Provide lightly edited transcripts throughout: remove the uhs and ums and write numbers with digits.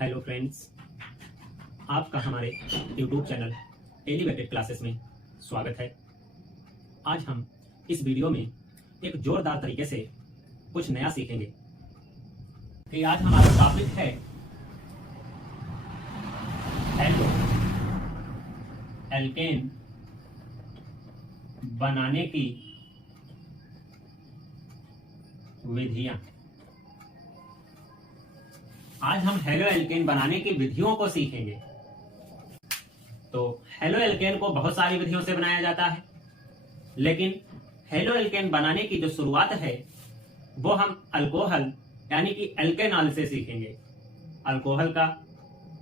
Hello friends, आपका हमारे YouTube channel elevated classes में स्वागत है। आज हम इस वीडियो में एक जोरदार तरीके से कुछ नया सीखेंगे कि आज हमारा टॉपिक है हेलो एल्केन बनाने की विधियां। आज हम हेलो एल्केन बनाने की विधियों को सीखेंगे। तो हेलो एल्केन को बहुत सारी विधियों से बनाया जाता है, लेकिन हेलो एल्केन बनाने की जो शुरुआत है वो हम अल्कोहल यानी कि एल्केनॉल से सीखेंगे। अल्कोहल का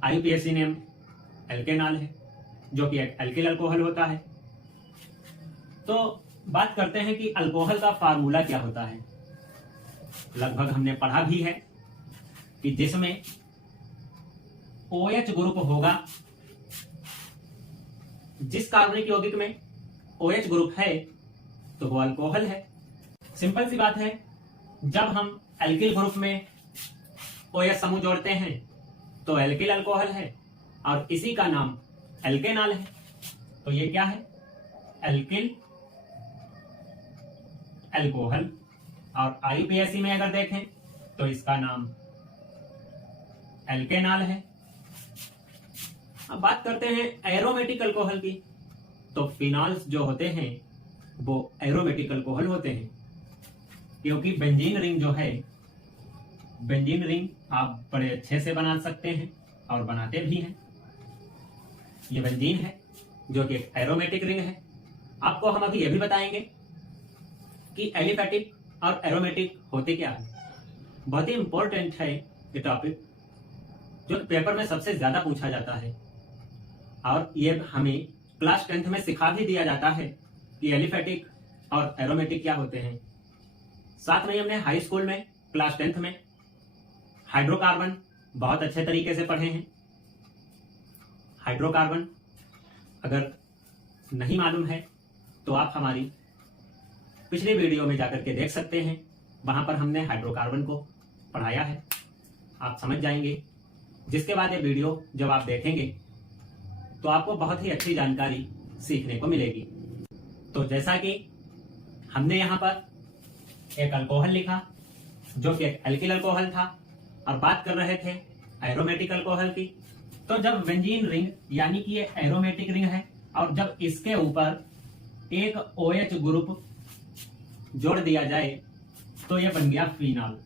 आईयूपीएसी नेम एल्केनॉल है, जो कि एक एल्किल अल्कोहल होता है। तो बात करते हैं कि अल्कोहल का फार्मूला क्या होता है। लगभग हमने पढ़ा भी है कि जिसमें OH ग्रुप होगा, जिस कार्बनिक यौगिक में OH ग्रुप है तो वो अल्कोहल है। सिंपल सी बात है, जब हम एल्किल ग्रुप में OH समूह जोड़ते हैं तो एल्किल अल्कोहल है और इसी का नाम एल्केनॉल है। तो ये क्या है? Alkyl alcohol. और आईयूपीएसी में अगर देखें तो इसका नाम एल्केनॉल है। अब बात करते हैं एरोमेटिक अल्कोहल की। तो फिनॉल्स जो होते हैं वो एरोमेटिक अल्कोहल होते हैं, क्योंकि बेंजीन रिंग जो है, बेंजीन रिंग आप बड़े अच्छे से बना सकते हैं और बनाते भी हैं। ये बेंजीन है जो कि एक एरोमेटिक रिंग है। आपको हम अभी ये भी बताएंगे कि एलिफेटिक और एरोमेटिक होते क्या है। बहुत ही इंपॉर्टेंट है ये टॉपिक, जो पेपर में सबसे ज्यादा पूछा जाता है और ये हमें क्लास 10th में सिखा भी दिया जाता है कि एलिफेटिक और एरोमेटिक क्या होते हैं। साथ में हमने हाई स्कूल में क्लास 10th में हाइड्रोकार्बन बहुत अच्छे तरीके से पढ़े हैं। हाइड्रोकार्बन अगर नहीं मालूम है तो आप हमारी पिछली वीडियो में जाकर के देख सकते हैं, वहां पर हमने हाइड्रोकार्बन को पढ़ाया है, आप समझ जाएंगे। जिसके बाद ये वीडियो जब आप देखेंगे तो आपको बहुत ही अच्छी जानकारी सीखने को मिलेगी। तो जैसा कि हमने यहाँ पर एक अल्कोहल लिखा जो कि एक एल्किल अल्कोहल था और बात कर रहे थे एरोमेटिक अल्कोहल की। तो जब बेंजीन रिंग यानी कि ये एरोमेटिक रिंग है और जब इसके ऊपर एक OH ग्रुप जोड़ दिया जाए तो ये बन गया फिनॉल।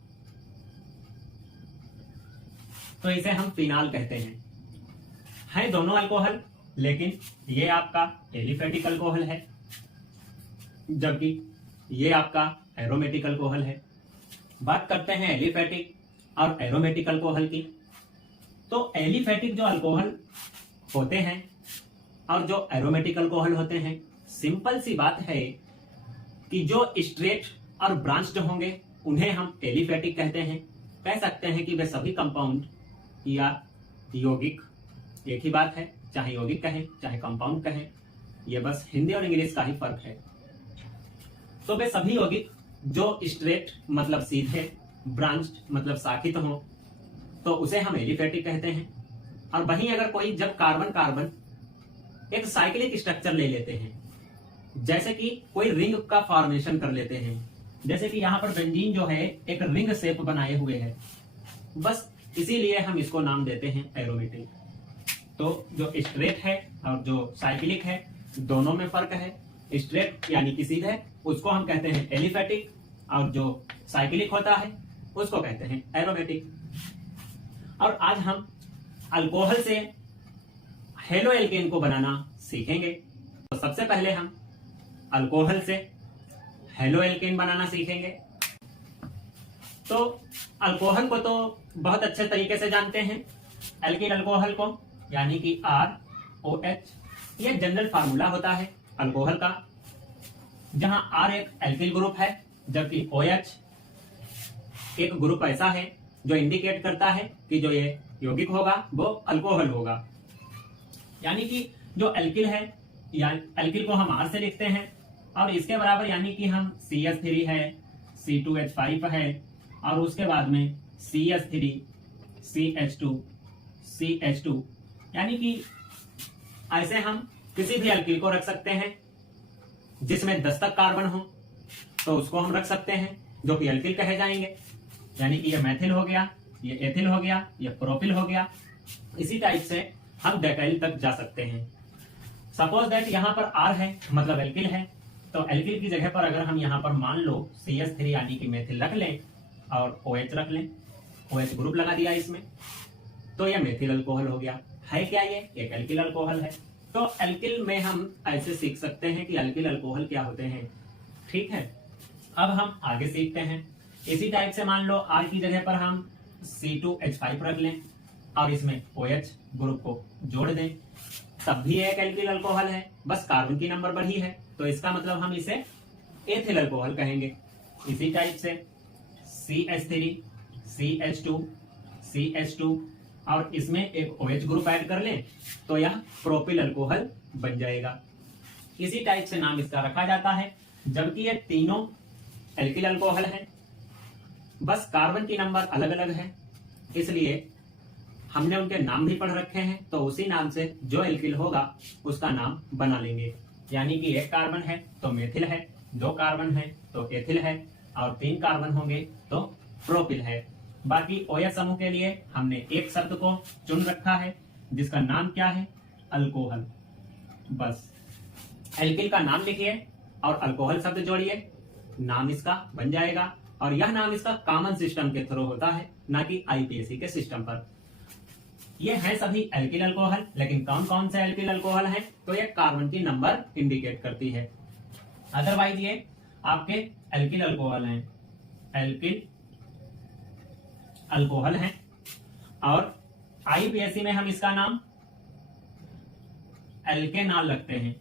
तो इसे हम फिनॉल कहते हैं दोनों अल्कोहल, लेकिन ये आपका एलिफेटिक अल्कोहल है जबकि ये आपका एरोमेटिक अल्कोहल है। बात करते हैं एलिफेटिक और एरोमेटिक अल्कोहल की। तो एलिफेटिक जो अल्कोहल होते हैं और जो एरोमेटिक अल्कोहल होते हैं, सिंपल सी बात है कि जो स्ट्रेट और ब्रांच्ड होंगे उन्हें हम एलिफेटिक कहते हैं। कह सकते हैं कि वे सभी कंपाउंड या यौगिक, एक ही बात है, चाहे यौगिक कहें चाहे कंपाउंड कहें, ये बस हिंदी और इंग्लिश का ही फर्क है। तो वे सभी यौगिक जो स्ट्रेट मतलब सीधे, ब्रांच्ड मतलब शाखित हो तो उसे हम एलिफेटिक कहते हैं। और वहीं अगर कोई जब कार्बन कार्बन एक साइक्लिक स्ट्रक्चर ले लेते हैं, जैसे कि कोई रिंग का फॉर्मेशन कर लेते हैं, जैसे कि यहाँ पर बेंजीन जो है एक रिंग शेप बनाए हुए है, बस इसीलिए हम इसको नाम देते हैं एरोमेटिक। तो जो स्ट्रेट है और जो साइक्लिक है दोनों में फर्क है। स्ट्रेट यानी कि सीधे, उसको हम कहते हैं एलिफेटिक, और जो साइक्लिक होता है उसको कहते हैं एरोमेटिक। और आज हम अल्कोहल से हेलो एल्केन को बनाना सीखेंगे। तो सबसे पहले हम अल्कोहल से हेलो एल्केन बनाना सीखेंगे। तो अल्कोहल को तो बहुत अच्छे तरीके से जानते हैं। एल्किल अल्कोहल को यानी कि ROH, ये जनरल फार्मूला होता है अल्कोहल का, जहां R एक एल्किल ग्रुप है जबकि OH एक ग्रुप ऐसा है जो इंडिकेट करता है कि जो ये यौगिक होगा वो अल्कोहल होगा। यानी कि जो एल्किल है, या एल्किल को हम R से लिखते हैं और इसके बराबर यानी कि हम CH3 है, C2H5 है और उसके बाद में CH3 CH2 CH2, यानी कि ऐसे हम किसी भी एल्किल को रख सकते हैं जिसमें 10 तक कार्बन हो, तो उसको हम रख सकते हैं जो कि एल्किल कहे जाएंगे। यानी कि ये मैथिल हो गया, ये एथिल हो गया, ये प्रोपिल हो गया। इसी टाइप से हम डेकाइल तक जा सकते हैं। सपोज दैट यहाँ पर R है, मतलब एल्किल है, तो एल्किल की जगह पर अगर हम यहाँ पर मान लो CH3 यानी कि मेथिल रख लें और OH रख लें, OH ग्रुप लगा दिया इसमें, तो यह मेथिल अल्कोहल हो गया। है क्या ये? एक एल्किल अल्कोहल है। तो एल्किल में हम ऐसे सीख सकते हैं कि एल्किल अल्कोहल क्या होते हैं। ठीक है, अब हम आगे सीखते हैं। इसी टाइप से मान लो R की जगह पर हम C2H5 रख लें और इसमें OH ग्रुप को जोड़ दें, तब भी एक एल्किल अल्कोहल है, बस कार्बन की नंबर बढ़ी है, तो इसका मतलब हम इसे एथिल अल्कोहल कहेंगे। इसी टाइप से CH3, CH2, CH2 और इसमें एक OH ग्रुप ऐड कर लें तो यह प्रोपिल अल्कोहल बन जाएगा। इसी टाइप से नाम इसका रखा जाता है, जबकि ये तीनों एल्किल अल्कोहल हैं, बस कार्बन की नंबर अलग अलग है, इसलिए हमने उनके नाम भी पढ़ रखे हैं, तो उसी नाम से जो एल्किल होगा उसका नाम बना लेंगे। यानी कि एक कार्बन है तो मेथिल है, 2 कार्बन है तो एथिल है और 3 कार्बन होंगे तो प्रोपिल है। बाकी OH समूह के लिए हमने एक शब्द को चुन रखा है जिसका नाम क्या है? अल्कोहल। बस एल्किल का नाम लिखिए और अल्कोहल शब्द जोड़िए, नाम इसका बन जाएगा। और यह नाम इसका कॉमन सिस्टम के थ्रू होता है, ना कि IPAC के सिस्टम पर। ये है सभी एल्किल अल्कोहल, लेकिन कौन कौन से एल्किल अल्कोहल है तो ये कार्बन की नंबर इंडिकेट करती है। अदरवाइज ये आपके एल्किल अल्कोहल हैं, एल्किल अल्कोहल हैं। और IPAC में हम इसका नाम एल्केनॉल रखते हैं,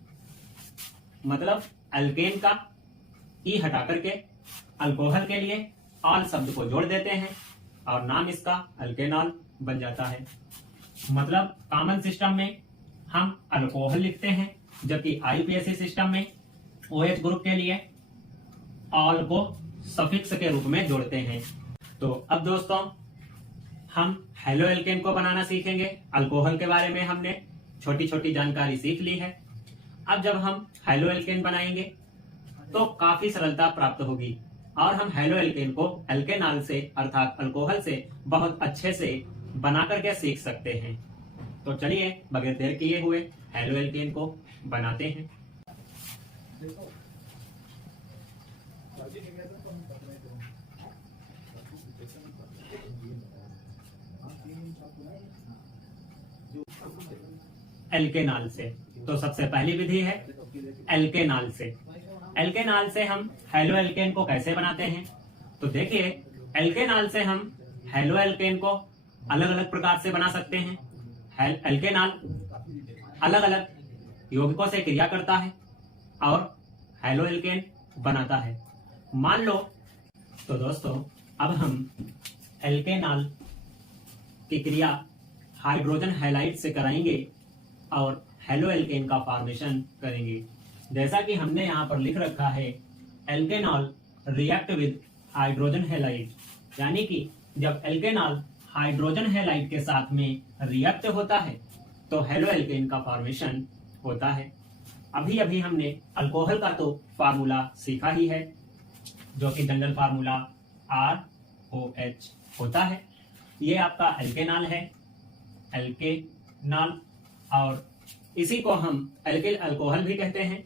मतलब एल्केन का ई हटा करके अल्कोहल के लिए ऑल शब्द को जोड़ देते हैं और नाम इसका एल्केनॉल बन जाता है। मतलब कॉमन सिस्टम में हम अल्कोहल लिखते हैं, जबकि IPAC सिस्टम में OH ग्रुप के लिए ऑल को सफिक्स के रूप में जोड़ते हैं। तो अब दोस्तों हम हेलो एल्केन को बनाना सीखेंगे। अल्कोहल के बारे में हमने छोटी छोटी जानकारी सीख ली है। अब जब हम हेलो एल्केन बनाएंगे तो काफी सरलता प्राप्त होगी और हम हेलो एल्केन को एल्केनॉल से अर्थात अल्कोहल से बहुत अच्छे से बना करके सीख सकते हैं। तो चलिए बगैर देर किए हुए हेलो एल्केन को बनाते हैं। एल्केनॉल से तो सबसे पहली विधि है एल्केनॉल से। एल्केनॉल से हम हेलो एल्केन को कैसे बनाते हैं? तो देखिए, एल्केनॉल से हम हेलो एल्केन को अलग अलग प्रकार से बना सकते हैं। एल्केनॉल अलग अलग यौगिकों से क्रिया करता है और हेलो एल्केन बनाता है। मान लो तो दोस्तों अब हम एल्केनॉल की क्रिया हाइड्रोजन हैलाइड से कराएंगे और हेलो एल्केन का फॉर्मेशन करेंगे। जैसा कि हमने यहाँ पर लिख रखा है, एल्केनॉल रिएक्ट विद हाइड्रोजन हैलाइड, यानी कि जब एल्केनॉल हाइड्रोजन हैलाइड के साथ में रिएक्ट होता है तो हेलो एल्केन का फॉर्मेशन होता है। अभी अभी हमने अल्कोहल का तो फार्मूला सीखा ही है, जो कि जनरल फार्मूला ROH होता है। ये आपका एल्केनॉल है, एल्केनॉल, और इसी को हम एल्किल अल्कोहल भी कहते हैं।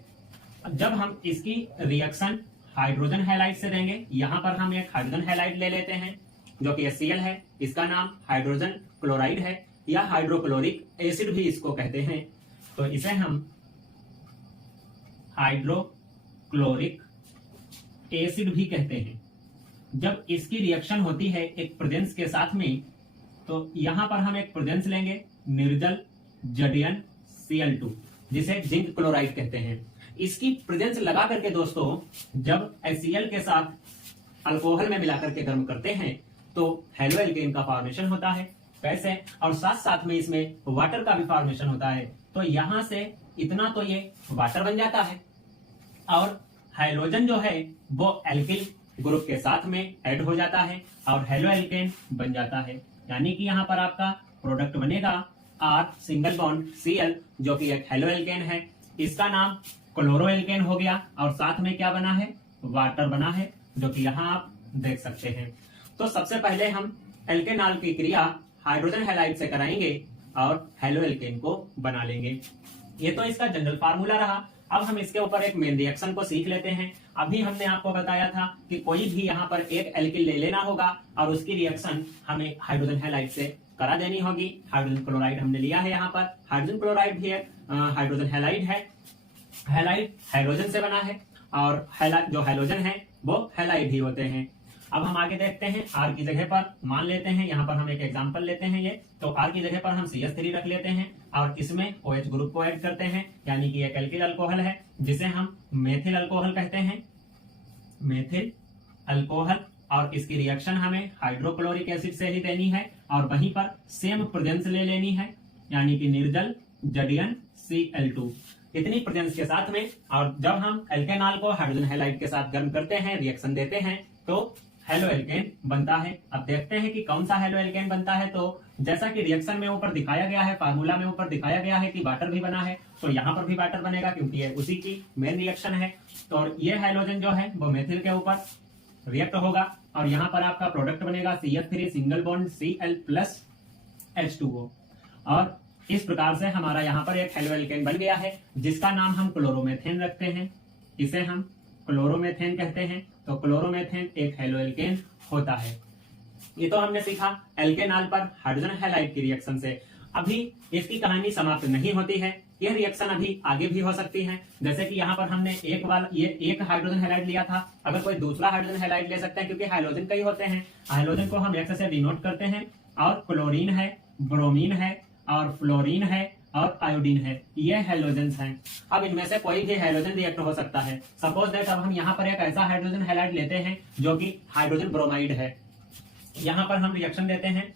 जब हम इसकी रिएक्शन हाइड्रोजन हैलाइड से देंगे, यहाँ पर हम एक हाइड्रोजन हैलाइड ले लेते हैं जो कि HCl है, इसका नाम हाइड्रोजन क्लोराइड है या हाइड्रोक्लोरिक एसिड भी इसको कहते हैं। तो इसे हम हाइड्रोक्लोरिक एसिड भी कहते हैं। जब इसकी रिएक्शन होती है एक प्रेजेंस के साथ में, तो यहाँ पर हम एक प्रेजेंस लेंगे निर्जल जडियन Cl2, जिसे जिंक क्लोराइड कहते हैं। इसकी प्रेजेंस लगा करके दोस्तों जब HCl के साथ अल्कोहल में मिलाकर के गर्म करते हैं तो हेलो एल्केन का फॉर्मेशन होता है। वैसे और साथ साथ में इसमें वाटर का भी फॉर्मेशन होता है। तो यहाँ से इतना तो ये वाटर बन जाता है और हाइड्रोजन जो है वो एल्किल ग्रुप के साथ में ऐड हो जाता है और हेलो एल्केन बन जाता है। यानी कि यहाँ पर आपका प्रोडक्ट बनेगा R सिंगल बॉन्ड Cl, जो कि एक हेलो एल्केन है। इसका नाम क्लोरो एल्केन हो गया और साथ में क्या बना है, वाटर बना है, जो कि यहाँ आप देख सकते हैं। तो सबसे पहले हम एल्केनॉल की क्रिया हाइड्रोजन हैलाइड से कराएंगे और हेलो एल्केन को बना लेंगे। ये तो इसका जनरल फार्मूला रहा। अब हम इसके ऊपर एक मेन रिएक्शन को सीख लेते हैं। अभी हमने आपको बताया था कि कोई भी यहाँ पर एक एल्किल ले लेना होगा और उसकी रिएक्शन हमें हाइड्रोजन हैलाइड से करा देनी होगी। हाइड्रोजन क्लोराइड हमने लिया है, यहाँ पर हाइड्रोजन क्लोराइड भी है, हाइड्रोजन हैलाइड है। हैलाइड हाइड्रोजन से बना है और जो हाइड्रोजन है वो हैलाइड ही होते हैं। अब हम आगे देखते हैं, आर की जगह पर मान लेते हैं, यहाँ पर हम एक एग्जांपल लेते हैं। ये तो आर की जगह पर हम CH3 रख लेते हैं और इसमें OH ग्रुप को ऐड करते हैं, यानी कि एक एल्किल अल्कोहल है जिसे हम मेथिल अल्कोहल कहते हैं, मेथिल अल्कोहल। और इसकी रिएक्शन हमें हाइड्रोक्लोरिक एसिड से ही देनी है और वहीं पर सेम प्रेजेंस ले लेनी है, यानी कि निर्जल ZnCl2 इतनी प्रेजेंस के साथ में। और जब हम एल्केनॉल को हाइड्रोजन हैलाइड के साथ गर्म करते हैं, रिएक्शन देते हैं, तो हेलो एल्केन बनता है। अब देखते हैं कि कौन सा हेलो एल्केन बनता है। तो जैसा कि रिएक्शन में ऊपर दिखाया गया है, फार्मूला में ऊपर दिखाया गया है कि वाटर भी बना है, तो यहाँ पर भी वाटर बनेगा क्योंकि ये उसी की मेन रिएक्शन है। तो ये हाइड्रोजन जो है वो मेथिल के ऊपर रिएक्ट होगा और यहाँ पर आपका प्रोडक्ट बनेगा CH3 single bond Cl plus H2O। और इस प्रकार से हमारा यहाँ पर एक हेलो एल्केन बन गया है जिसका नाम हम क्लोरोमेथेन रखते हैं। इसे हम क्लोरोमेथेन कहते हैं। तो क्लोरोमेथेन एक हेलो एल्केन होता है। ये तो हमने सीखा एल्केनॉल पर हाइड्रोजन हैलाइड की रिएक्शन से। अभी इसकी कहानी समाप्त नहीं होती है, यह रिएक्शन अभी आगे भी हो सकती है। जैसे कि यहाँ पर हमने एक हाइड्रोजन हैलाइड लिया था, अगर कोई दूसरा हाइड्रोजन हैलाइड ले सकते हैं क्योंकि हाइड्रोजन कई होते हैं। हाइड्रोजन को हम X से डिनोट करते हैं और क्लोरीन है, ब्रोमीन है और फ्लोरीन है और आयोडीन है, ये हैलोजेंस हैं। अब इनमें से कोई भी हाइड्रोजन रिएक्ट हो सकता है। सपोज दैट अब हम यहाँ पर एक ऐसा हाइड्रोजन हैलाइड लेते हैं जो कि हाइड्रोजन ब्रोमाइड है। यहाँ पर हम रिएक्शन देते हैं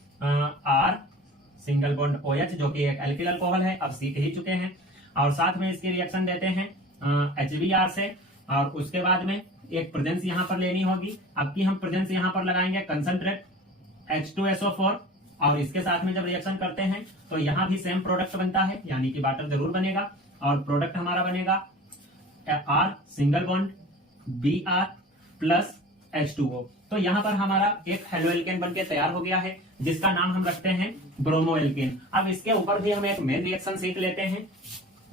R सिंगल बॉन्ड OH, जो कि एक एल्किल अल्कोहल है, अब सीख ही चुके हैं। और साथ में इसकी रिएक्शन देते हैं HBr से और उसके बाद में एक प्रेजेंस यहाँ पर लेनी होगी। अब की हम प्रेजेंस यहाँ पर लगाएंगे कंसंट्रेट H2SO4 और इसके साथ में जब रिएक्शन करते हैं तो यहाँ भी सेम प्रोडक्ट बनता है, यानी कि वाटर जरूर बनेगा और प्रोडक्ट हमारा बनेगा R single bond Br plus H2O। तो यहाँ पर हमारा एक हेलो एल्केन बनके तैयार हो गया है जिसका नाम हम रखते हैं ब्रोमो एल्केन। अब इसके ऊपर भी हम एक मेन रिएक्शन सीख लेते हैं।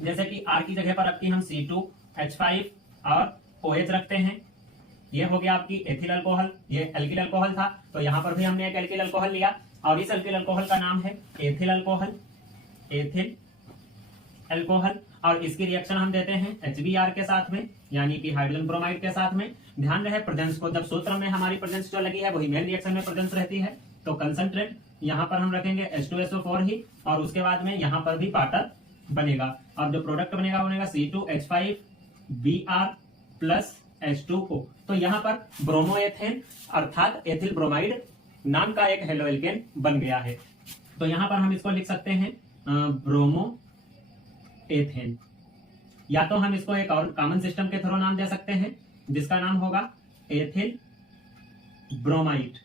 जैसे कि R की जगह पर आपकी हम C2H5 और OH रखते हैं। ये हो गया आपकी एथिल अल्कोहल, ये एल्किल अल्कोहल था, तो यहाँ पर भी हमने एक एल्किल अल्कोहल लिया और इस एल्किल अल्कोहल का नाम है एथिल अल्कोहल, एथिल अल्कोहल। और इसकी रिएक्शन हम देते हैं HBr के साथ में, यानी कि हाइड्रोजन ब्रोमाइड के साथ में। ध्यान रहे प्रेजेंस को, जब सूत्र में हमारी प्रेजेंस जो लगी है वही मेन रिएक्शन में प्रेजेंस रहती है। तो कंसंट्रेट यहाँ पर हम रखेंगे H2SO4 ही और उसके बाद में यहाँ पर भी वाटर बनेगा और जो प्रोडक्ट बनेगा बनेगा C2H5Br प्लस H2O। तो यहाँ पर ब्रोमोएथेन अर्थात एथिल ब्रोमाइड नाम का एक हेलो एल्केन बन गया है। तो यहाँ पर हम इसको लिख सकते हैं ब्रोमो एथेन, या तो हम इसको एक और कॉमन सिस्टम के थ्रू नाम दे सकते हैं जिसका नाम होगा एथिल ब्रोमाइड।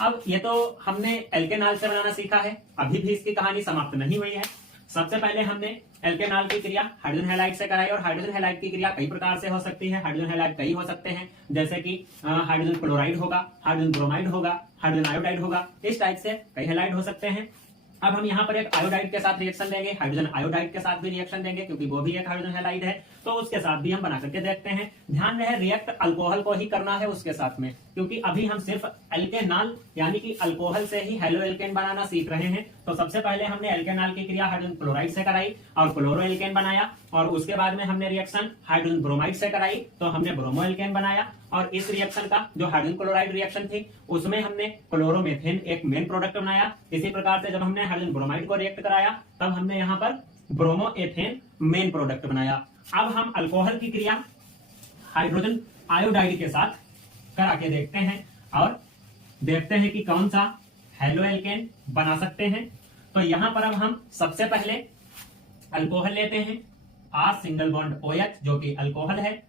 अब ये तो हमने एल्केनॉल से बनाना सीखा है, अभी भी इसकी कहानी समाप्त नहीं हुई है। सबसे पहले हमने एल्केनॉल की क्रिया हाइड्रोजन हैलाइड से कराई और हाइड्रोजन हैलाइड की क्रिया कई प्रकार से हो सकती है। हाइड्रोजन हैलाइड कई हो सकते हैं, जैसे कि हाइड्रोजन क्लोराइड होगा, हाइड्रोजन ब्रोमाइड होगा, हाइड्रोजन आयोडाइड होगा, इस टाइप से कई हैलाइड हो सकते हैं। अब हम यहाँ पर एक आयोडाइड के साथ रिएक्शन देंगे, हाइड्रोजन आयोडाइड के साथ भी रिएक्शन देंगे क्योंकि वो भी एक हाइड्रोजन हैलाइड है, तो उसके साथ भी हम बना करके देखते हैं। ध्यान रहे रिएक्ट अल्कोहल को ही करना है उसके साथ में, क्योंकि अभी हम सिर्फ एल्केनॉल यानी कि अल्कोहल से ही हेलो एल्केन बनाना सीख रहे हैं। तो सबसे पहले हमने एल्केनॉल की क्रिया हाइड्रोजन क्लोराइड से कराई और क्लोरो एल्केन बनाया और उसके बाद में हमने रिएक्शन हाइड्रोजन ब्रोमाइड से कराई तो हमने ब्रोमो एल्केन बनाया। और इस रिएक्शन का जो हाइड्रोजन क्लोराइड रिएक्शन थी उसमें हमने क्लोरोमेथेन एक मेन प्रोडक्ट बनाया। इसी प्रकार से जब हमने हाइड्रोजन ब्रोमाइड को रिएक्ट कराया तब हमने यहाँ पर ब्रोमो एथेन मेन प्रोडक्ट बनाया। अब हम अल्कोहल की क्रिया हाइड्रोजन आयोडाइड के साथ करा के देखते हैं और देखते हैं कि कौन सा हेलो एल्केन बना सकते हैं। तो यहाँ पर अब हम सबसे पहले अल्कोहल लेते हैं R सिंगल बॉन्ड OH, जो कि अल्कोहल है,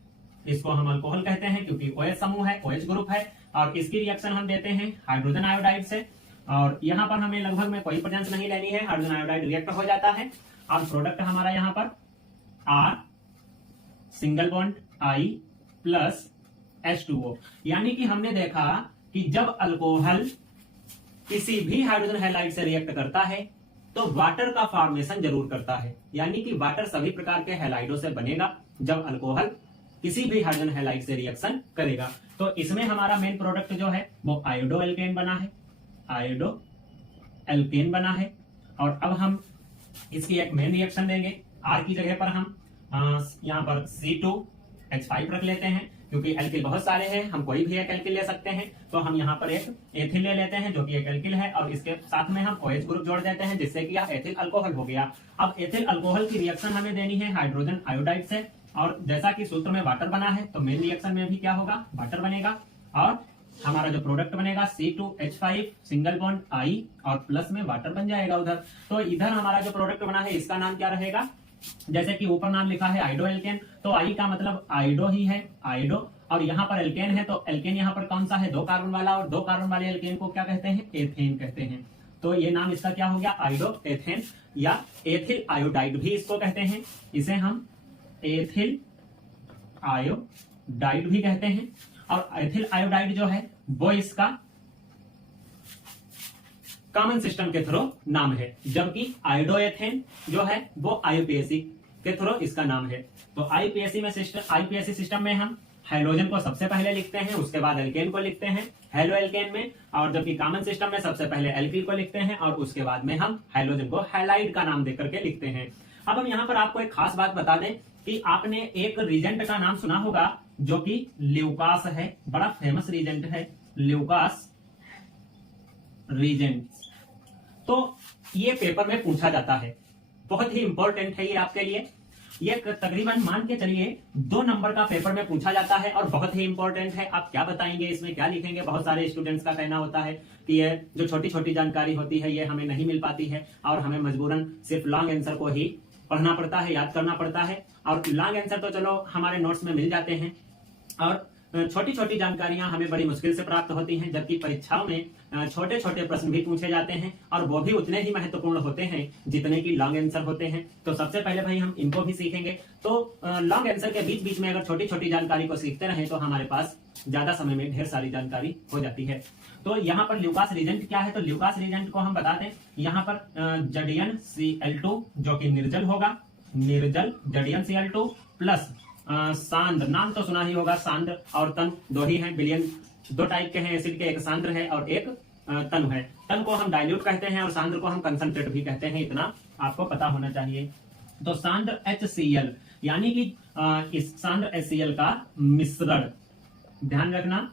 इसको हम अल्कोहल कहते हैं क्योंकि OH समूह है, OH ग्रुप है। और इसकी रिएक्शन हम देते हैं हाइड्रोजन आयोडाइड से और यहाँ पर हमें लगभग में कोई प्रेजेंस नहीं लेनी है, हाइड्रोजन आयोडाइड रिएक्ट हो जाता है और प्रोडक्ट हमारा यहाँ पर R single bond I plus H2O। यानी कि हमने देखा कि जब अल्कोहल किसी भी हाइड्रोजन हैलाइड से रिएक्ट करता है तो वाटर का फॉर्मेशन जरूर करता है, यानी कि वाटर सभी प्रकार के हैलाइडों से बनेगा जब अल्कोहल किसी भी हाइड्रोजन हैलाइड से रिएक्शन करेगा। तो इसमें हमारा मेन प्रोडक्ट जो है वो आयोडो एल्केन बना है, आयोडो एल्केन बना है। और अब हम इसकी एक मेन रिएक्शन देंगे। R की जगह पर हम यहाँ पर C2H5 रख लेते हैं, क्योंकि एल्किल बहुत सारे हैं, हम कोई भी एक एल्किल ले सकते हैं। तो हम यहाँ पर एक एथिल ले लेते हैं जो कि एक एल्किल है, और इसके साथ में हम OH ग्रुप जोड़ देते हैं जिससे कि यह एथिल अल्कोहल हो गया। अब एथिल अल्कोहल की रिएक्शन हमें देनी है हाइड्रोजन आयोडाइड से, और जैसा कि सूत्र में वाटर बना है तो मेन रिएक्शन में भी क्या होगा, वाटर बनेगा। और हमारा जो प्रोडक्ट बनेगा C2H5 सिंगल बॉन्ड I और प्लस में वाटर बन जाएगा उधर। तो इधर हमारा जो प्रोडक्ट बना है इसका नाम क्या रहेगा, जैसे कि ऊपर नाम लिखा है आयोडो एल्केन, तो आई का मतलब आयोडो ही है, आयोडो। और यहाँ पर एल्केन है तो एल्केन यहाँ पर कौन सा है, 2 कार्बन वाला, और 2 कार्बन वाले एल्केन को क्या कहते हैं, एथेन कहते हैं। तो ये नाम इसका क्या हो गया, आयोडो एथेन, या एथिल आयोडाइड भी इसको कहते हैं। इसे हम एथिल आयोडाइड भी कहते हैं। और एथिल आयोडाइड जो है वो इसका कॉमन सिस्टम के थ्रू नाम है, जबकि आयोडोएथेन जो है वो आईयूपीएसी के थ्रू इसका नाम है। तो आईयूपीएसी सिस्टम में हम हाइड्रोजन को सबसे पहले लिखते हैं, उसके बाद एल्केन को लिखते हैं हेलो एल्केन में, और जबकि कॉमन सिस्टम में सबसे पहले एल्किल को लिखते हैं और उसके बाद में हम हाइड्रोजन को हैलाइड का नाम देकर के लिखते हैं। अब हम यहाँ पर आपको एक खास बात बता दें कि आपने एक रीजेंट का नाम सुना होगा जो कि ल्यूकास है, बड़ा फेमस रीजेंट है ल्यूकास रीजेंट। तो ये पेपर में पूछा जाता है, बहुत ही इंपॉर्टेंट है ये आपके लिए। ये तकरीबन मान के चलिए 2 नंबर का पेपर में पूछा जाता है और बहुत ही इंपॉर्टेंट है। आप क्या बताएंगे, इसमें क्या लिखेंगे। बहुत सारे स्टूडेंट्स का कहना होता है कि ये जो छोटी छोटी जानकारी होती है ये हमें नहीं मिल पाती है और हमें मजबूरन सिर्फ लॉन्ग आंसर को ही पढ़ना पड़ता है, याद करना पड़ता है। और लॉन्ग आंसर तो चलो हमारे नोट्स में मिल जाते हैं, और छोटी छोटी जानकारियां हमें बड़ी मुश्किल से प्राप्त होती हैं, जबकि परीक्षाओं में छोटे छोटे प्रश्न भी पूछे जाते हैं और वो भी उतने ही महत्वपूर्ण होते हैं जितने की लॉन्ग आंसर होते हैं। तो सबसे पहले भाई हम इनको भी सीखेंगे। तो लॉन्ग आंसर के बीच बीच में अगर छोटी छोटी जानकारी को सीखते रहें तो हमारे पास ज्यादा समय में ढेर सारी जानकारी हो जाती है। तो यहाँ पर ल्यूकास रीजेंट क्या है, तो ल्यूकास रीजेंट को हम बता दें, यहाँ पर जडियन Cl2 जो कि निर्जल होगा, निर्जल जडियन Cl2 प्लस सांद्र, नाम तो सुना ही होगा, सांद्र और तन 2 ही हैं, बिलियन 2 टाइप के हैं एसिड के, एक सांद्र है और एक तन है। तन को हम डाइल्यूट कहते हैं और सांद्र को हम कंसंट्रेट भी कहते हैं, इतना आपको पता होना चाहिए। तो सांद्र HCl यानी कि इस सांद्र HCl का मिश्रण, ध्यान रखना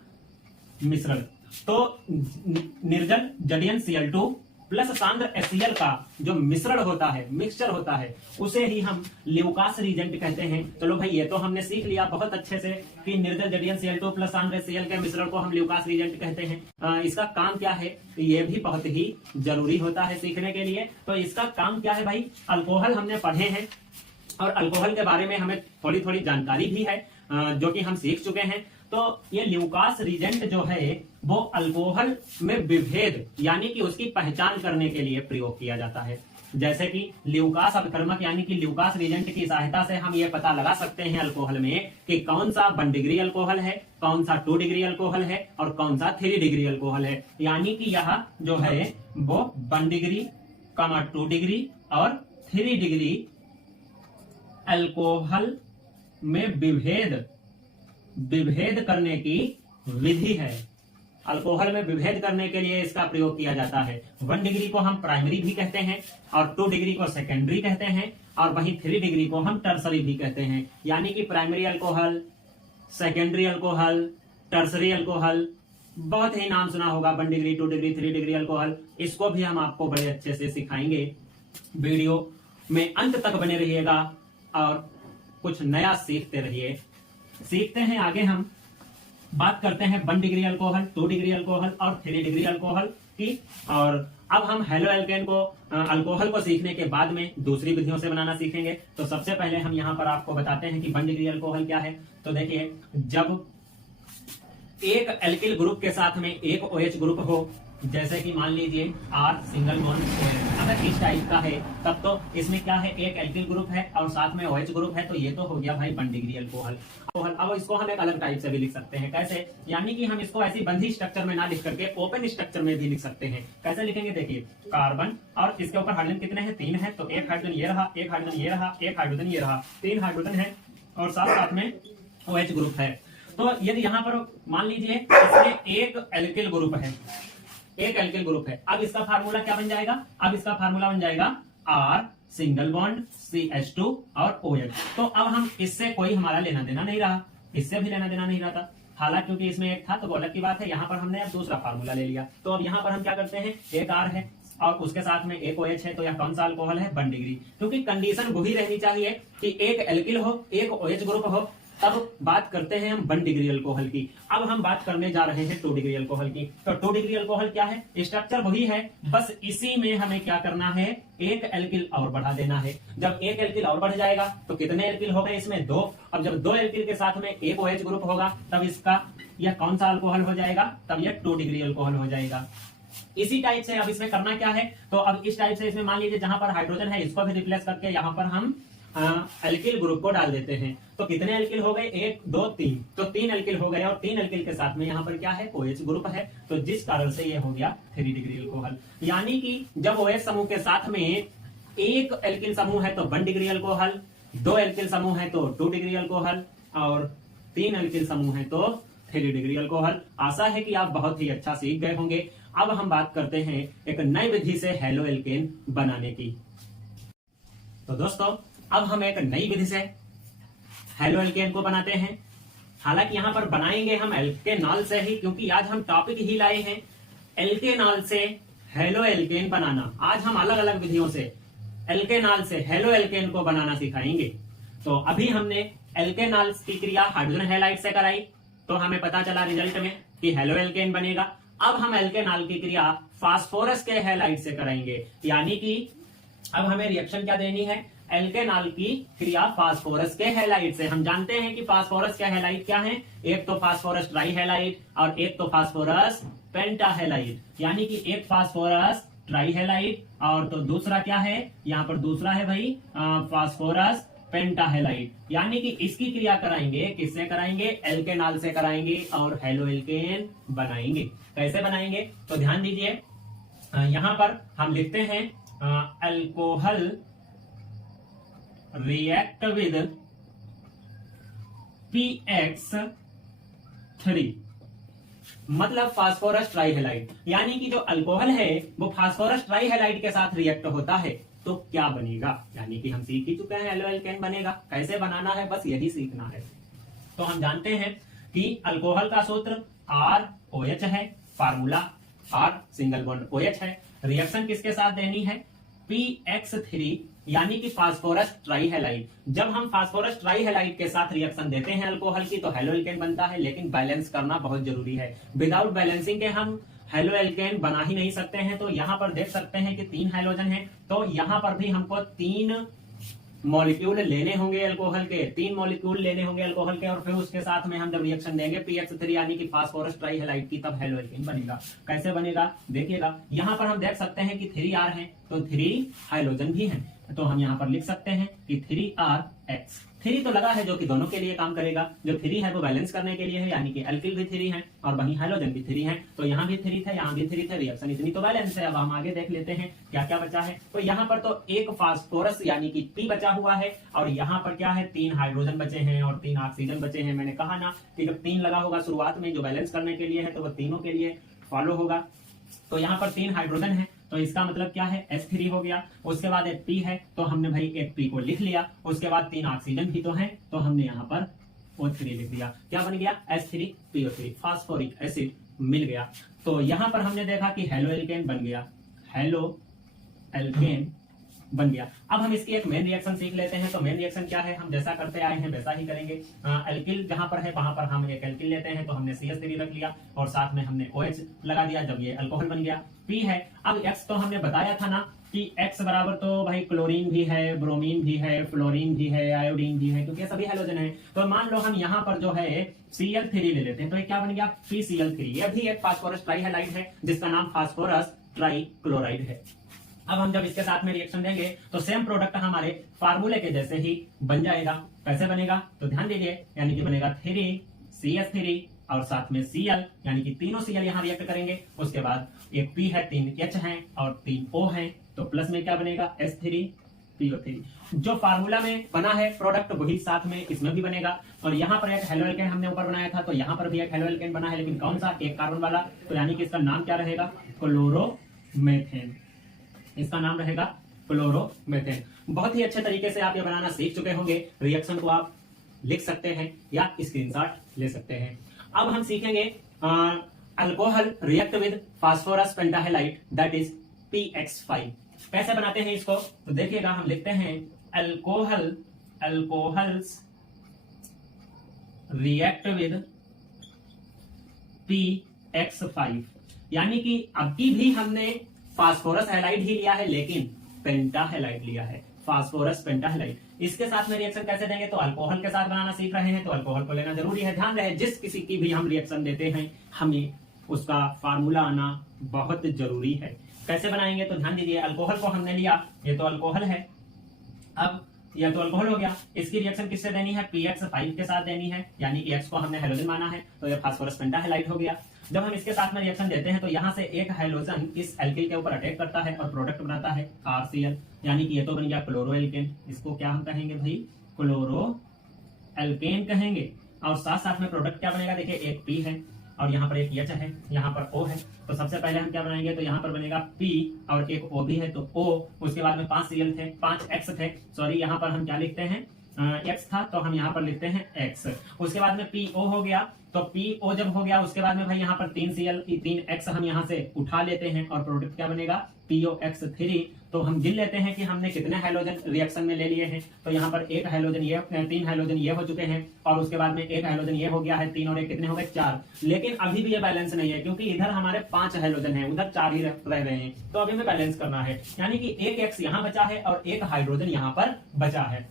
मिश्रण। तो निर्जल जडियन Cl2 प्लस सांद्र HCl का जो मिश्रण होता है, मिक्सचर होता है, उसे ही हम ल्यूकास रीजेंट कहते हैं। चलो भाई ये तो हमने सीख लिया बहुत अच्छे से कि निर्जल जडियन Cl2 प्लस सांद्र HCl के मिश्रण को हम ल्यूकास रीजेंट कहते हैं। इसका काम क्या है, ये भी बहुत ही जरूरी होता है सीखने के लिए। तो इसका काम क्या है भाई, अल्कोहल हमने पढ़े हैं और अल्कोहल के बारे में हमें थोड़ी थोड़ी जानकारी भी है जो कि हम सीख चुके हैं। तो ये ल्यूकास रीजेंट जो है वो अल्कोहल में विभेद यानी कि उसकी पहचान करने के लिए प्रयोग किया जाता है। जैसे कि ल्यूकास अपकर्मक यानी कि ल्यूकास रीजेंट की सहायता से हम ये पता लगा सकते हैं अल्कोहल में कि कौन सा 1 डिग्री अल्कोहल है, कौन सा 2 डिग्री अल्कोहल है और कौन सा 3 डिग्री अल्कोहल है। यानी कि यह जो है वो 1 डिग्री 2 डिग्री और 3 डिग्री अल्कोहल में विभेद करने की विधि है। अल्कोहल में विभेद करने के लिए इसका प्रयोग किया जाता है। 1 डिग्री को हम प्राइमरी भी कहते हैं और 2 डिग्री को सेकेंडरी कहते हैं और वहीं 3 डिग्री को हम टर्सरी भी कहते हैं। यानी कि primary alcohol, secondary alcohol, tertiary alcohol, बहुत ही नाम सुना होगा, 1 डिग्री 2 डिग्री 3 डिग्री अल्कोहल। इसको भी हम आपको बड़े अच्छे से सिखाएंगे। वीडियो में अंत तक बने रहिएगा और कुछ नया सीखते रहिए। सीखते हैं आगे, हम बात करते हैं 1 डिग्री अल्कोहल, 2 डिग्री अल्कोहल और 3 डिग्री अल्कोहल की। और अब हम हेलो एल्केन को अल्कोहल को सीखने के बाद में दूसरी विधियों से बनाना सीखेंगे। तो सबसे पहले हम यहाँ पर आपको बताते हैं कि 1 डिग्री अल्कोहल क्या है। तो देखिए, जब एक एल्किल ग्रुप के साथ में एक OH ग्रुप हो जैसे कि मान लीजिए R सिंगल बॉन्ड OH, अगर इस टाइप का है तब तो इसमें क्या है, एक एल्किल ग्रुप है और साथ में OH ग्रुप है, तो ये तो हो गया भाई 1 डिग्री अल्कोहल। अब इसको हम एक अलग टाइप से भी लिख सकते हैं। कैसे? यानी कि हम इसको ऐसी बंधी स्ट्रक्चर में ना लिख करके ओपन स्ट्रक्चर में भी लिख सकते हैं। कैसे लिखेंगे? देखिए, कार्बन और इसके ऊपर हाइड्रोजन कितने हैं? 3 है, तो एक हाइड्रोजन ये रहा, एक हाइड्रोजन ये रहा, एक हाइड्रोजन ये रहा, 3 हाइड्रोजन है और साथ साथ में OH ग्रुप है। तो यदि यहाँ पर मान लीजिए इसमें एक एल्किल ग्रुप है, एक एल्किल ग्रुप है, अब इसका फार्मूला क्या बन जाएगा? अब इसका फार्मूला बन जाएगा R सिंगल बॉन्ड CH2 और OH। तो अब हम इससे कोई हमारा लेना देना नहीं रहा, इससे भी लेना देना नहीं रहा था, हालांकि क्योंकि इसमें एक था तो वो अलग की बात है। यहाँ पर हमने अब दूसरा फार्मूला ले लिया, तो अब यहाँ पर हम क्या करते हैं, एक R है और उसके साथ में एक OH है, तो यह कौन सा अल्कोहल है? 1 डिग्री। क्योंकि कंडीशन वही रहनी चाहिए कि एक एल्किल हो, एक OH ग्रुप हो, तब बात करते हैं हम 1 डिग्री अल्कोहल की। अब हम बात करने जा रहे हैं 2 डिग्री अल्कोहल की। तो 2 डिग्री अल्कोहल क्या है? स्ट्रक्चर वही है, बस इसी में हमें क्या करना है, एक एल्किल और बढ़ा देना है। जब एक एल्किल और बढ़ जाएगा तो कितने एल्किल हो गए? इसमें 2। अब जब 2 एल्किल के साथ में एक OH ग्रुप होगा तब इसका यह कौन सा अल्कोहल हो जाएगा? तब यह 2 डिग्री अल्कोहल हो जाएगा। इसी टाइप से अब इसमें करना क्या है, तो अब इस टाइप से इसमें मान लीजिए जहां पर हाइड्रोजन है इसको भी रिप्लेस करके यहाँ पर हम एल्किल ग्रुप को डाल देते हैं। तो कितने एल्किल हो गए? 1 2 3, तो 3 एल्किल हो गए और 3 एल्किल के साथ में यहाँ पर क्या है? OH ग्रुप है, तो जिस कारण से ये हो गया 3 डिग्री अल्कोहल। यानी कि जब OH समूह के साथ में एक एल्किल समूह है तो 1 डिग्री अल्कोहल, 2 एल्किल समूह है तो 2 डिग्री अल्कोहल और 3 एल्किल समूह है तो 3 डिग्री अल्कोहल। आशा है कि आप बहुत ही अच्छा सीख गए होंगे। अब हम बात करते हैं एक नई विधि से हेलो एल्केन बनाने की। तो दोस्तों, अब हम एक नई विधि से हेलो एल्केन को बनाते हैं। हालांकि यहां पर बनाएंगे हम एल्केनॉल से ही, क्योंकि आज हम टॉपिक ही लाए हैं एल्केनॉल से हेलो एल्केन बनाना। आज हम अलग अलग विधियों से एल्केनॉल से हेलो एल्केन को बनाना सिखाएंगे। तो अभी हमने एल्केनॉल की क्रिया हाइड्रोजन हैलाइड से कराई, तो हमें पता चला रिजल्ट में कि हेलो एल्केन बनेगा। अब हम एल्केनॉल की क्रिया फास्फोरस के हैलाइड से कराएंगे, यानी कि अब हमें रिएक्शन क्या देनी है, एल्केनॉल की क्रिया फास्फोरस के हैलाइड से। हम जानते हैं कि फास्फोरस के हैलाइड क्या है, एक तो फास्फोरस ट्राई हैलाइड और एक तो फास्फोरस पेंटा हैलाइड। यानी कि एक फास्फोरस ट्राई हैलाइड और तो दूसरा क्या है, यहाँ पर दूसरा है भाई फास्फोरस पेंटा हैलाइड। यानी कि इसकी क्रिया कराएंगे, किससे कराएंगे? एल्केनॉल से कराएंगे और हेलो एल्केन बनाएंगे। कैसे बनाएंगे? तो ध्यान दीजिए, यहां पर हम लिखते हैं अल्कोहल रिएक्ट विद PX3, मतलब फास्फोरस ट्राइहेलाइड। यानी कि जो अल्कोहल है वो फास्फोरस ट्राइहेलाइड के साथ रिएक्ट होता है, तो क्या बनेगा? यानी कि हम सीख ही चुके हैं हेलो एल्केन बनेगा। कैसे बनाना है, बस यही सीखना है। तो हम जानते हैं कि अल्कोहल का सूत्र ROH है, formula R single bond OH है। रिएक्शन किसके साथ देनी है? PX3, यानी कि फास्फोरस ट्राइहेलाइड। जब हम फास्फोरस ट्राइहेलाइड के साथ रिएक्शन देते हैं अल्कोहल की तो हेलो एल्केन बनता है, लेकिन बैलेंस करना बहुत जरूरी है। विदाउट बैलेंसिंग के हम हेलो एल्केन बना ही नहीं सकते हैं। तो यहाँ पर देख सकते हैं कि 3 हाइड्रोजन है, तो यहाँ पर भी हमको 3 मॉलिक्यूल लेने होंगे अल्कोहल के, 3 मॉलिक्यूल लेने होंगे अल्कोहल के, और फिर उसके साथ में हम जब रिएक्शन देंगे PX3 यानी कि फास्फोरस ट्राइहेलाइड की, तब हेलो एल्केन बनेगा। कैसे बनेगा देखिएगा, यहाँ पर हम देख सकते हैं कि 3R है तो 3 हाइड्रोजन भी है, तो हम यहाँ पर लिख सकते हैं कि 3RX। 3 तो लगा है जो कि दोनों के लिए काम करेगा, जो 3 है वो बैलेंस करने के लिए है, यानी कि एल्किल भी 3 है और वहीं हाइड्रोजन भी 3 है। तो यहाँ भी 3 थे, यहाँ भी 3 थे, रिएक्शन इतनी तो बैलेंस है। अब हम आगे देख लेते हैं क्या क्या बचा है। तो यहाँ पर तो एक फास्फोरस यानी कि P बचा हुआ है, और यहाँ पर क्या है, 3 हाइड्रोजन बचे हैं और 3 ऑक्सीजन बचे हैं। मैंने कहा ना कि जब 3 लगा होगा शुरुआत में जो बैलेंस करने के लिए है, तो वो तीनों के लिए फॉलो होगा। तो यहाँ पर 3 हाइड्रोजन है, तो इसका मतलब क्या है, H3 हो गया। उसके बाद एक P है, तो हमने भाई एक P को लिख लिया। उसके बाद 3 ऑक्सीजन भी तो है, तो हमने यहाँ पर O3 लिख दिया। क्या बन गया? H3PO3, फास्फोरिक एसिड मिल गया। तो यहाँ पर हमने देखा कि हेलो एल्केन बन गया, हेलो एल्केन बन गया। अब हम इसकी एक मेन रिएक्शन सीख लेते हैं। तो मेन रिएक्शन क्या है, हम जैसा करते आए हैं वैसा ही करेंगे। एल्किल जहां पर है वहां पर हम एक एल्किल लेते हैं, तो हमने CH3 रख लिया और साथ में हमने OH लगा दिया, जब ये अल्कोहल बन गया। P है, अब X तो हमने बताया था ना कि X बराबर तो भाई क्लोरीन भी है, ब्रोमीन भी है, फ्लोरीन भी है, आयोडीन भी है, क्योंकि ये सभी हेलोजन है। तो मान लो हम यहाँ पर जो है Cl3 ले लेते हैं, तो ये क्या बन गया PCl3। ये भी एक फास्फोरस ट्राइहैलाइड है जिसका नाम फास्फोरस ट्राइक्लोराइड है। अब हम जब इसके साथ में रिएक्शन देंगे तो सेम प्रोडक्ट हमारे फार्मूले के जैसे ही बन जाएगा। कैसे बनेगा तो ध्यान दीजिए, यानी कि बनेगा 3CH3 और साथ में Cl, यानी कि तीनों Cl यहाँ रिएक्ट करेंगे। उसके बाद एक P है, 3 H हैं और 3 O हैं, तो प्लस में क्या बनेगा S3PO3। जो फार्मूला में बना है प्रोडक्ट वही साथ में इसमें भी बनेगा। और यहाँ पर एक हेलो एल्केन हमने ऊपर बनाया था, तो यहाँ पर भी एक हेलो एल्केन बना है, लेकिन कौन सा, एक कार्बन वाला। तो यानी कि इसका नाम क्या रहेगा, क्लोरोमेथेन। इसका नाम रहेगा क्लोरोमेथेन। बहुत ही अच्छे तरीके से आप ये बनाना सीख चुके होंगे। रिएक्शन को आप लिख सकते हैं या स्क्रीनशॉट ले सकते हैं। अब हम सीखेंगे alcohol react with phosphorus pentahalide that is PX5। कैसे बनाते हैं इसको तो देखिएगा, हम लिखते हैं अल्कोहल्स रिएक्ट विद PX5, यानी कि अभी भी हमने फास्फोरस हैलाइड ही लिया है लेकिन पेंटाहेलाइड लिया है, फास्फोरस पेंटाहेलाइड। इसके साथ में रिएक्शन कैसे देंगे तो अल्कोहल के साथ बनाना सीख रहे हैं, तो अल्कोहल को लेना जरूरी है। ध्यान रहे जिस किसी की भी हम रिएक्शन देते हैं हमें उसका फार्मूला आना बहुत जरूरी है। कैसे बनाएंगे तो ध्यान दीजिए, अल्कोहल को हमने लिया, ये तो अल्कोहल है। अब यह तो अल्कोहल हो गया, इसकी रिएक्शन किससे देनी है PX5 के साथ देनी है, यानी कि X को हमने हेलोजन माना है, तो यह फास्फोरस पेंटाहेलाइड हो गया। जब हम इसके साथ में रिएक्शन देते हैं तो यहाँ से एक हाइड्रोजन इस एल्किल के ऊपर अटैक करता है और प्रोडक्ट बनाता है RCl, यानी कि ये तो बन गया क्लोरो एल्केन। इसको क्या हम कहेंगे भाई, क्लोरो एल्केन कहेंगे। और साथ साथ में प्रोडक्ट क्या बनेगा, देखिए एक P है और यहाँ पर एक H है, यहाँ पर O है। तो सबसे पहले हम क्या बनाएंगे तो यहाँ पर बनेगा P और एक O भी है तो O। उसके बाद में 5 Cl थे, 5 X थे, सॉरी यहाँ पर हम क्या लिखते हैं X था तो हम यहाँ पर लिखते हैं X। उसके बाद में PO हो गया, तो PO जब हो गया उसके बाद में भाई यहाँ पर 3 Cl 3 X हम यहाँ से उठा लेते हैं और प्रोडक्ट क्या बनेगा POX3। तो हम गिन लेते हैं कि हमने कितने हाइड्रोजन रिएक्शन में ले लिए हैं। तो यहाँ पर एक हाइड्रोजन ये, 3 हाइड्रोजन ये हो चुके हैं और उसके बाद में एक हाइड्रोजन ये हो गया है, 3 और 1 कितने हो गए 4। लेकिन अभी भी ये बैलेंस नहीं है क्योंकि इधर हमारे 5 हाइड्रोजन है, उधर 4 ही रह रहे हैं, तो अभी हमें बैलेंस करना है। यानी कि एक X यहाँ बचा है और एक हाइड्रोजन यहाँ पर बचा है।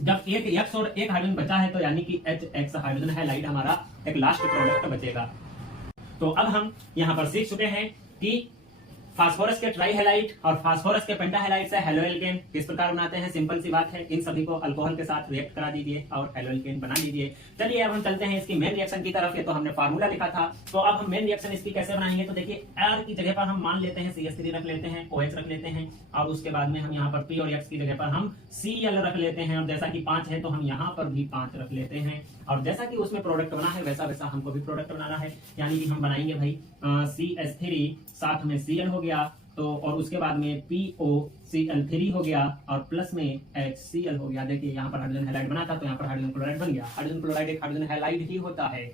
जब एक X और एक हाइड्रोजन बचा है तो यानी कि HX हाइड्रोजन हैलाइड हमारा एक लास्ट प्रोडक्ट बचेगा। तो अब हम यहाँ पर सीख चुके हैं कि फास्फोरस के ट्राइहैलाइड और फास्फोरस के पेंटाहेलाइड से हेलो एल्केन किस प्रकार बनाते हैं। सिंपल सी बात है, इन सभी को अल्कोहल के साथ रिएक्ट करा दीजिए और हेलो एल्केन बना लीजिए। चलिए अब हम चलते हैं इसकी मेन रिएक्शन की तरफ। ये तो हमने फार्मूला लिखा था, तो अब हम मेन रिएक्शन इसकी कैसे बनाएंगे तो देखिए R की जगह पर हम मान लेते हैं CH3 रख लेते हैं, OH रख लेते हैं और उसके बाद में हम यहाँ पर P और X की जगह पर हम Cl रख लेते हैं। और जैसा कि 5 है तो हम यहाँ पर भी 5 रख लेते हैं और जैसा कि उसमें प्रोडक्ट बना है वैसा वैसा हमको भी प्रोडक्ट बनाना है। यानी कि हम बनाएंगे भाई CH3 साथ में Cl हो गया, तो और उसके बाद में POCl3 हो गया और प्लस में HCl हो गया। देखिए यहाँ पर हाइड्रोजन हैलाइड बना था तो यहाँ पर हाइड्रोजन क्लोराइड बन गया। हाइड्रोजन क्लोराइड एक हाइड्रोजन हैलाइड ही होता है।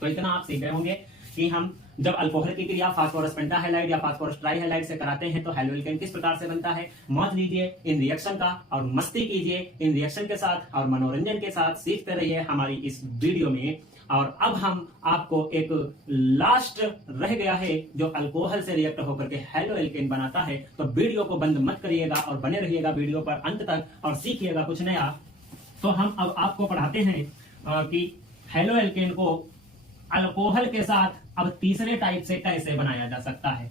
तो इतना आप सीख गए होंगे कि हम जब अल्कोहल की क्रिया फास्फोरस पेंटाहेलाइड या फास्फोरस ट्राइहेलाइड से कराते हैं तो हेलो एल्केन किस प्रकार से बनता है। मौज लीजिए इन रिएक्शन का और मस्ती कीजिए इन रिएक्शन के साथ और मनोरंजन के साथ सीखते रहिए हमारी इस वीडियो में। और अब हम आपको एक लास्ट रह गया है जो अल्कोहल से रिएक्ट होकर के हेलो एल्केन बनाता है। तो वीडियो को बंद मत करिएगा और बने रहिएगा वीडियो पर अंत तक और सीखिएगा कुछ नया। तो हम अब आपको पढ़ाते हैं कि हेलो एल्केन को अल्कोहल के साथ अब तीसरे टाइप से कैसे बनाया जा सकता है।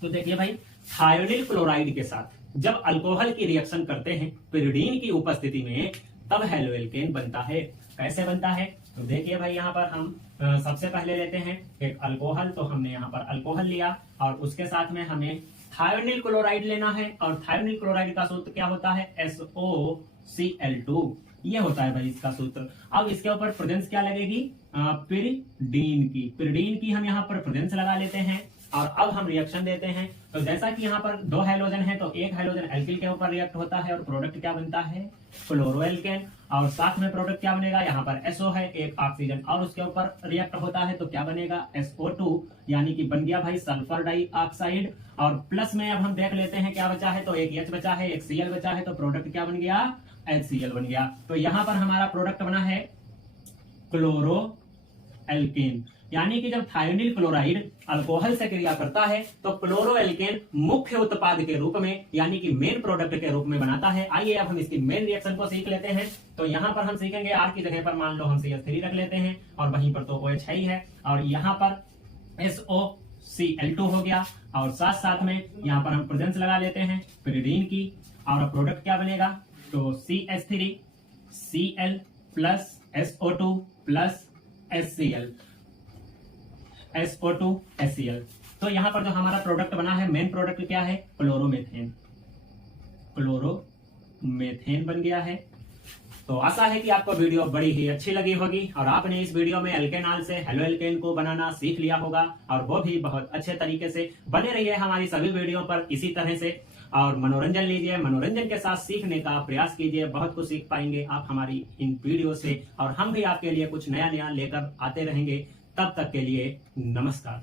तो देखिए भाई, थायोनिल क्लोराइड के साथ जब अल्कोहल की रिएक्शन करते हैं पिरिडीन की उपस्थिति में तब हेलो एल्केन बनता है। कैसे बनता है तो देखिए भाई, यहाँ पर हम सबसे पहले लेते हैं एक अल्कोहल। तो हमने यहाँ पर अल्कोहल लिया और उसके साथ में हमें थायोनिल क्लोराइड लेना है और थायोनिल क्लोराइड का सूत्र क्या होता है SOCl2। ये होता है भाई इसका सूत्र। अब इसके ऊपर प्रेजेंस क्या लगेगी पिरिडीन की हम यहाँ पर प्रेजेंस लगा लेते हैं और अब हम रिएक्शन देते हैं। तो जैसा कि यहाँ पर 2 हाइड्रोजन है तो एक हाइड्रोजन एल्किल के ऊपर रिएक्ट होता है और प्रोडक्ट क्या बनता है क्लोरोएल्केन। और साथ में प्रोडक्ट क्या बनेगा, यहाँ पर SO है एक ऑक्सीजन और उसके ऊपर रिएक्ट होता है तो क्या बनेगा SO2, यानी कि बन गया भाई सल्फर डाइऑक्साइड। और प्लस में अब हम देख लेते हैं क्या बचा है, तो एक H बचा है एक Cl बचा है तो प्रोडक्ट क्या बन गया HCl बन गया। तो यहाँ पर हमारा प्रोडक्ट बना है क्लोरो एल्केन। यानी कि जब थायोनिल क्लोराइड अल्कोहल से क्रिया करता है तो क्लोरोएल्केन मुख्य उत्पाद के रूप में यानी कि मेन प्रोडक्ट के रूप में बनाता है। आइए अब हम इसकी मेन रिएक्शन को सीख लेते हैं। तो यहाँ पर हम सीखेंगे R की जगह पर मान लो हम CH3 रख लेते हैं और वहीं पर तो OH है ही है, और यहाँ पर SOCl2 हो गया, और साथ साथ में यहाँ पर हम प्रेजेंस लगा लेते हैं pyridine की, और प्रोडक्ट क्या बनेगा तो CH3 Cl plus SO2 plus SO2HCl। तो यहाँ पर जो हमारा प्रोडक्ट बना है, मेन प्रोडक्ट क्या है, क्लोरोमेथेन बन गया है। तो आशा है कि आपको वीडियो बड़ी ही अच्छी लगी होगी और आपने इस वीडियो में एल्केनॉल से हेलो एल्केन को बनाना सीख लिया होगा, और वो भी बहुत अच्छे तरीके से। बने रहिए हमारी सभी वीडियो पर इसी तरह से, और मनोरंजन लीजिए, मनोरंजन के साथ सीखने का प्रयास कीजिए। बहुत कुछ सीख पाएंगे आप हमारी इन वीडियो से, और हम भी आपके लिए कुछ नया नया लेकर आते रहेंगे। तब तक के लिए नमस्कार।